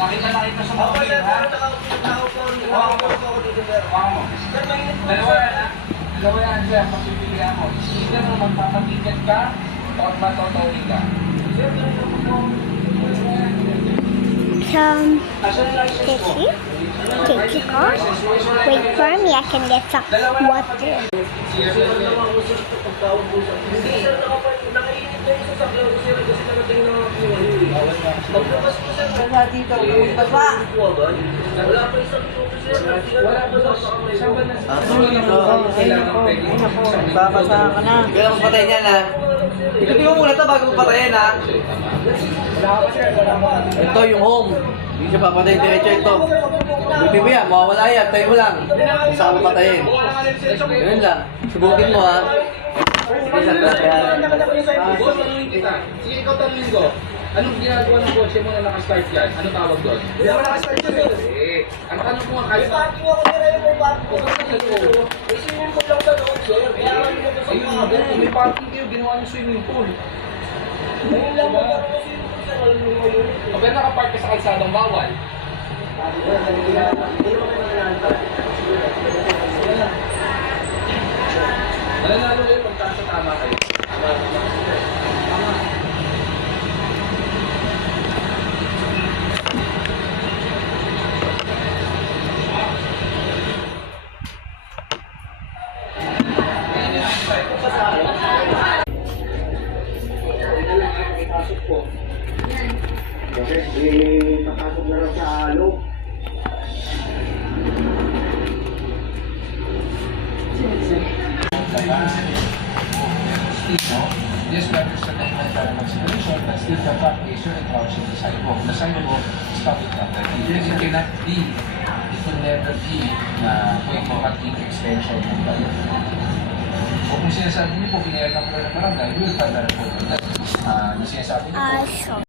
Nakita sa mga video, ha? Hawakan mo. Dalawa yan, ha? Dalawa yan, sir. Pagpipilihan mo. Either na magpapatiket ka o matotowing ka. Tissue. Tissue ko. Wait for me, I can get some water. Babasa ka na. Kailangan magpatay niyan, ha? Ikutin mo muna ito bago magpatayin, ha? Ito yung home. Hindi siya papatay diretso ito. Buti mo yan, mawawala yan. Tayo mo lang. Kung saan mo patayin. Ganun lang. Subukin mo, ha? Sige, ikaw tanongin ko. Anong ginagawa ng kotse mo na nakastart yan? Anong tawag doon? Hindi ako nakastart yun eh. Ang tanong ko nga kahit May parking ako nila yung may parking ako dito. May swimming pool lang sa loob, sir. Kaya kami na sa ayun, may parking kayo, ginawa ng swimming pool. Ngayon lang magkaroon ng swimming pool, sir. Alam mo yun. Kapag nakapark ka sa kalsadang bawal, Hindi naman kayo nalalaman. malalalo kayo pagkasa tama kayo. Tama. Kasi papasok na lang sa loob. Yes, we understand that you want to solution, but still the fact is you're encroaching the sidewalk. The sidewalk is public property. It cannot be, it will never be na pwede mo at extension ng bayan. O kung sinasabi niyo po, pinayagan ko na ng barangay, we will file a report on that. Yung sinasabi niyo po,